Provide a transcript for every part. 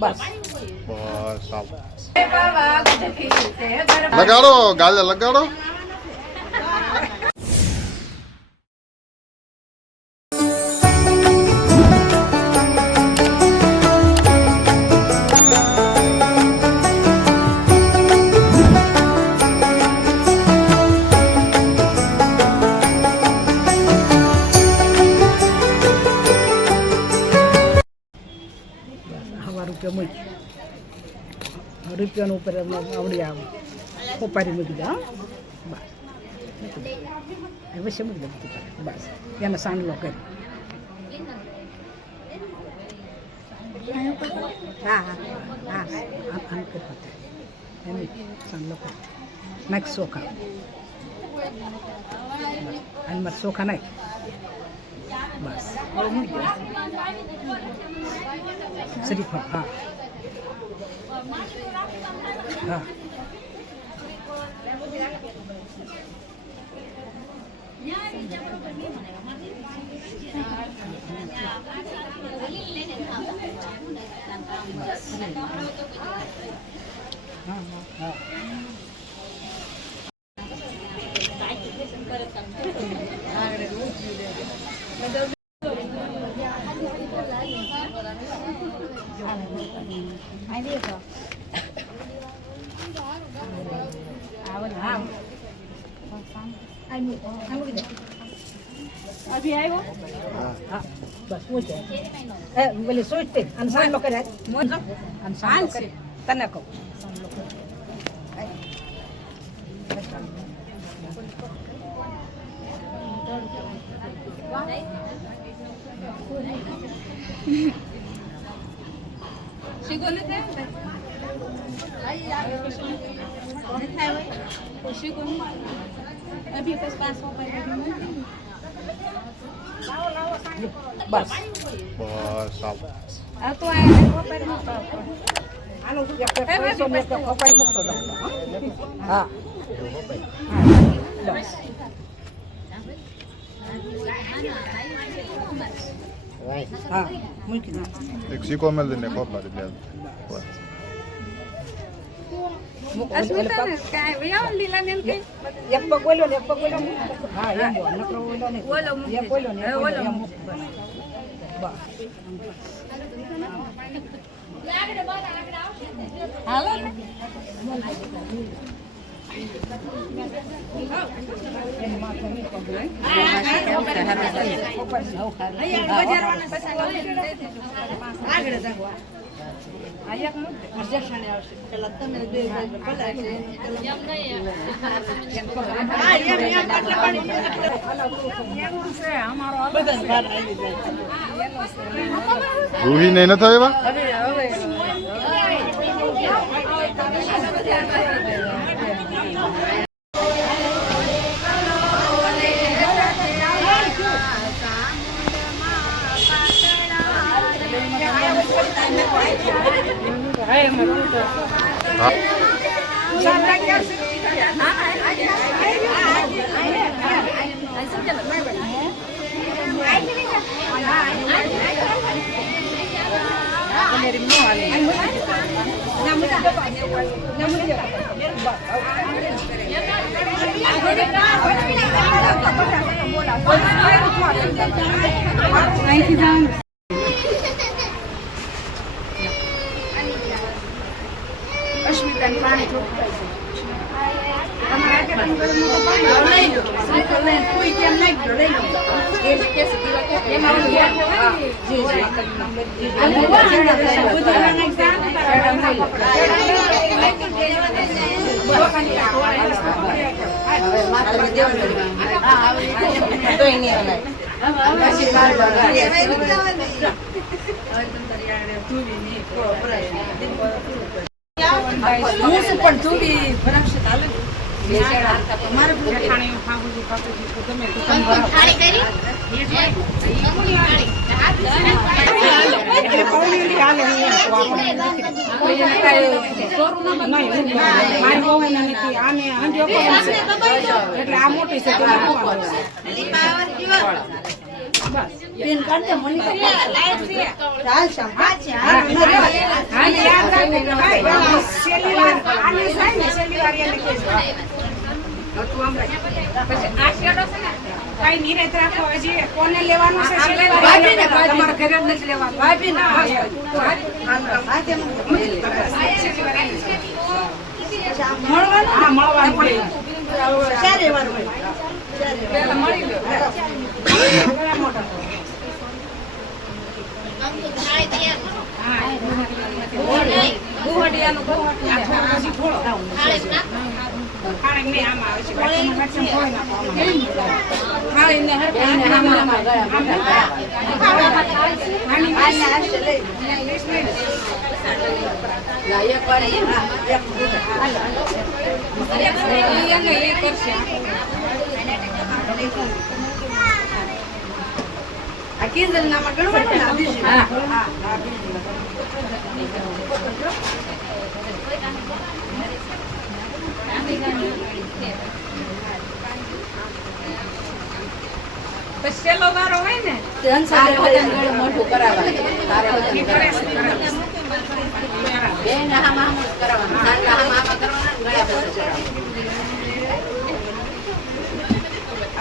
બસ બસ લગાડો ગાલે લગાડો. રૂપિયાનું ઉપર આવડી આવે કોપારી મૂકી દે. હા બસ હવે મૂકી દે બસ એને સાંડલો કરી. હા હા હા આમ કરી સાંડલો કરી નાખ ચોખા અને મારે ચોખા નાખ બસ હવે મૂકી દે. શ્રીફળ હા હા અભી આવ્યો હા બસ પૂછે બોલે સોચતે અને સાંડલો કરે અને સાંડ કરે તને કહું સાંડલો કરે શીગોલે તે अभी बस 500 रुपए बस બસ अब तो आया पर आलो पैसो में तो खपाई मुक्तो हां बस हां मुकी ना એક સિક્કો મેલ દે કોપારી મેલ. अस्मिता ने काय व्याव लीला ने के एक पग बोलो ने एक पग बोलो हां एम नकरो बोलो ने बोलो एक बोलो ने बोलो बस हालो આગળ જાગવા આયક નો અજેક્ષણે આવશે પેલા તમે બે ભલા છે એમ નહીં હા એમ એટલે પાણી એનું છે અમારો બદન ભાર આવી જાય રૂહી ને ન થયો હવે અસ્મિતા પાણી ચોખ્ખાઈ કોઈ કેમ નાખજો લઈ લો પણ તું ફરક ચાલે મારે ખાણી ખાવું ખાવું ગમે તો તમે ખાણી કરી એટલે પૌડી હાલે નહીં તો આપણે મારી બહુ એને નથી આને અંજો પણ છે એટલે આ મોટી છે તો પિન કાઢ દે મની ચાલ શામ આને યાદ રાખે કે ભાઈ શેલીવાર આને થાય ને શેલીવાર એને કહેજો તું આમ રાખ પછી આ શેડો છે ને કાઈ નિરેત રાખો હજી કોને લેવાનું છે શેલીવાર ભાભીને તમારા ઘરે જ નથી લેવાનું ભાભી ના હા મળવાનું હા મળવાનું હોય ચારે વાર હોય પેલા મળી લો મોટા ગુહડિયાનું પછી થોડો ખાણે નહીં આમાં આવે છે વાટકીમાં થોડો નાખો ખાઈને આ કેન્દ્ર નામાં ગણવાનું હા પછી છેલ્લો વારો હોય ને મોટું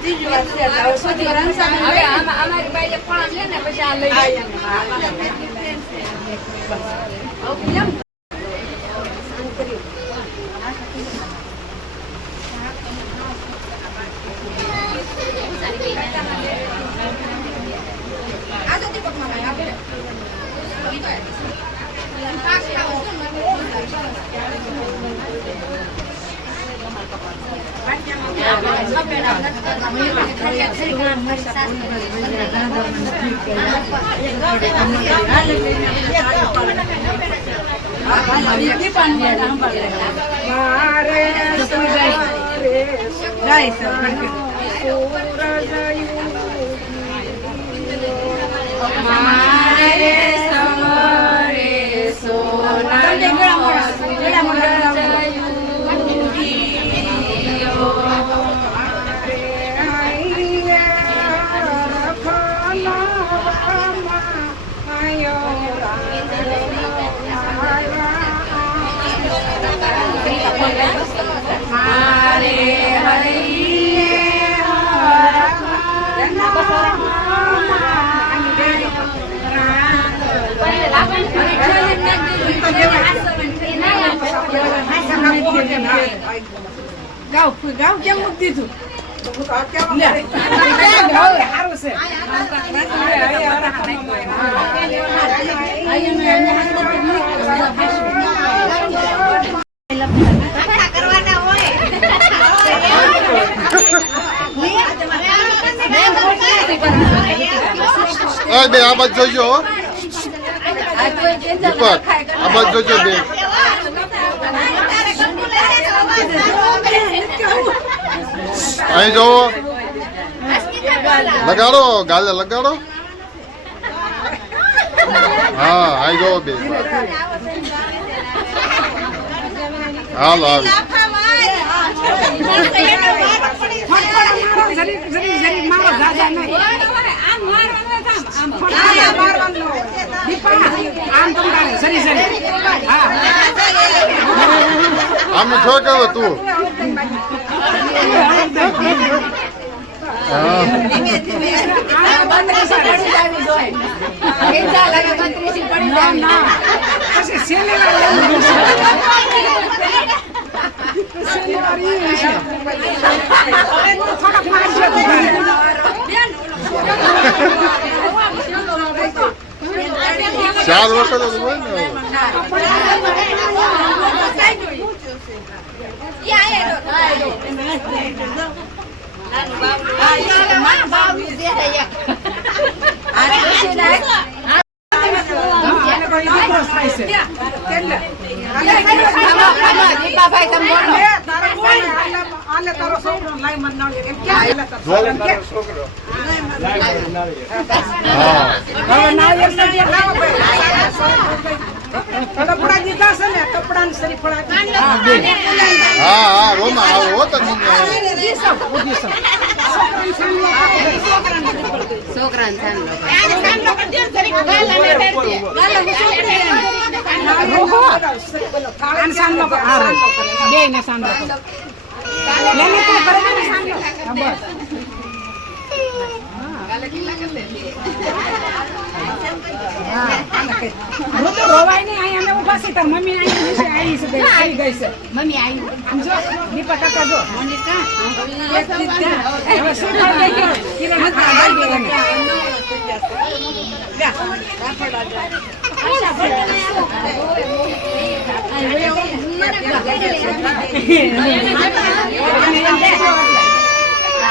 ત્રીજી વાર છે એટલે હવે સુધી રણસામે હવે અમારી બાઈ એક ફળ લે ને પછી આ લઈ ગાવ કેમ મૂકી દીધું બે આ બાજુ જોઈજો હો. દીપક આ બાજુ જોઈજો બે અહીં જોવો લગાડો ગાલે લગાડો હા અહીં જોવો બે હાલો આવી આમ છો કે તું ચાર વખત હોય ને કપડા દીધા છે ને કપડા ને શ્રીફળા હા હા રોમા આવો તો છોકરાને સાંભળો બે ને સાંભળો લેને તો કરે ને સાંભળો બસ હું તો રોવાય નહીં અહીં અમે ઉભા છીએ તાર મમ્મી આવી છે આવી ગઈ છે મમ્મી આવી આમ જો દીપા કાકા જો હવે શું થઈ ગયું કિરણ હાથ આવી ગઈ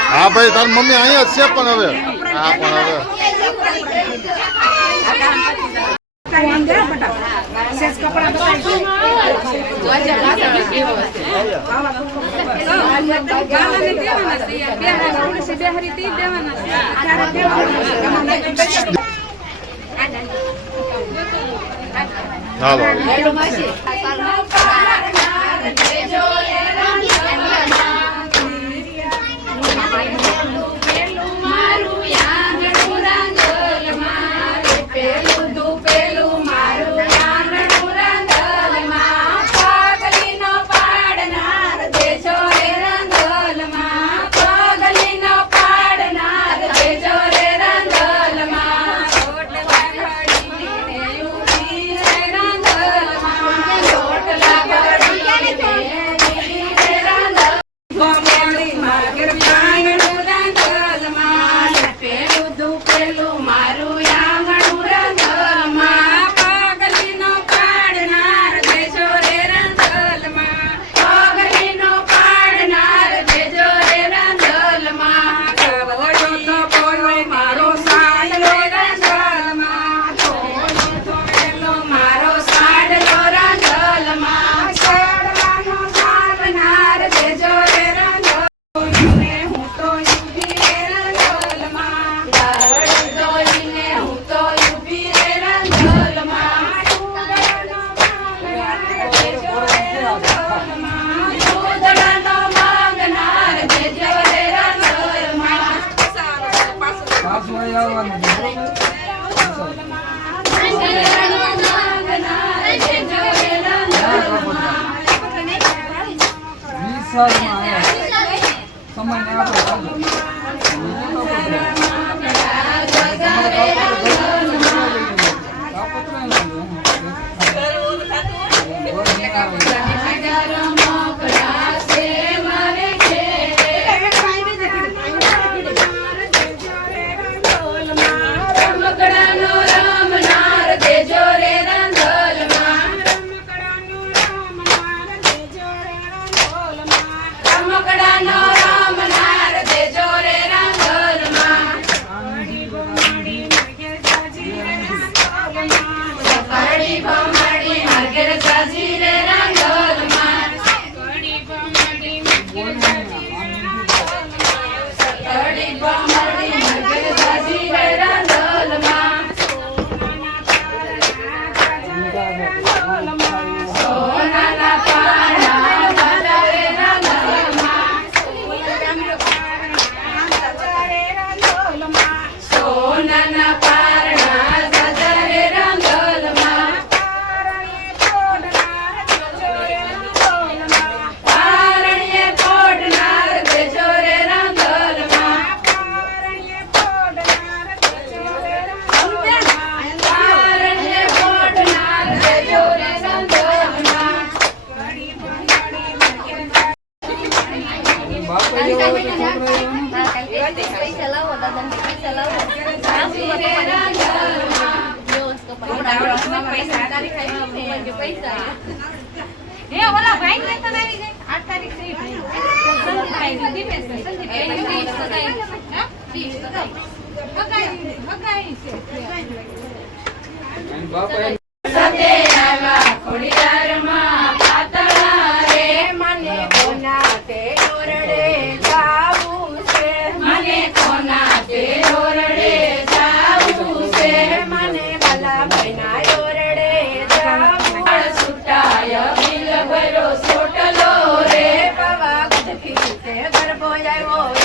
હા ભાઈ તારી મમ્મી અહીંયા જ છે પણ હવે હા પણ હવે કપડા હાલો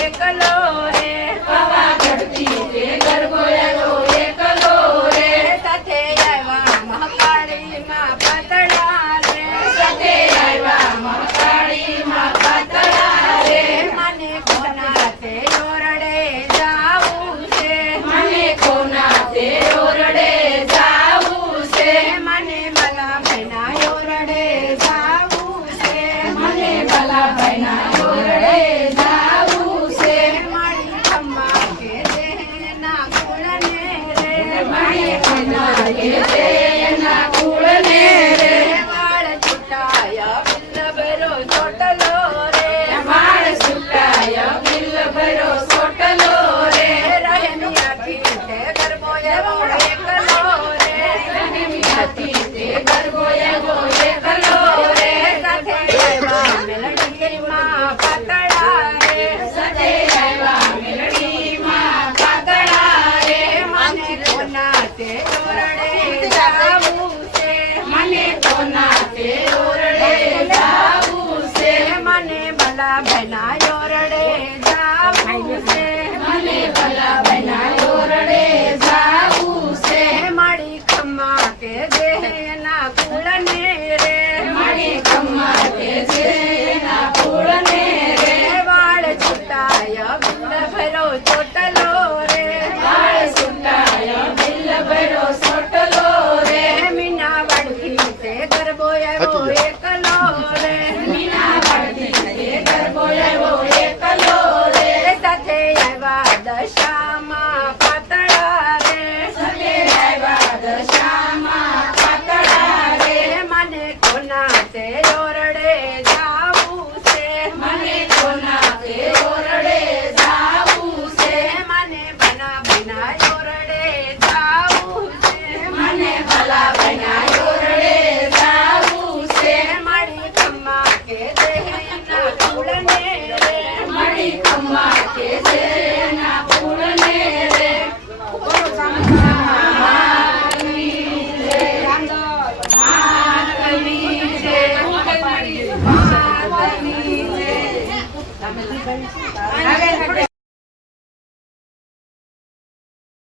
એકલો રે ગરબો આવ્યો એકલો રે મીના પાડતી એ ગરબો આવ્યો એકલો રે સાથે આવ્યા દશામાં પાતળા રે સાથે આવ્યા દશામાં પાતળા રે મને કોના તે ઓરડે જાવું છે મને કોના તે ઓરડે જાવું છે મને બના બના ઓરડે જાવું છે મને ભલા બના ઓરડે જાવું છે મારી ખમ્મા કે દેહના કુળને રે મારી ખમ્મા કે દે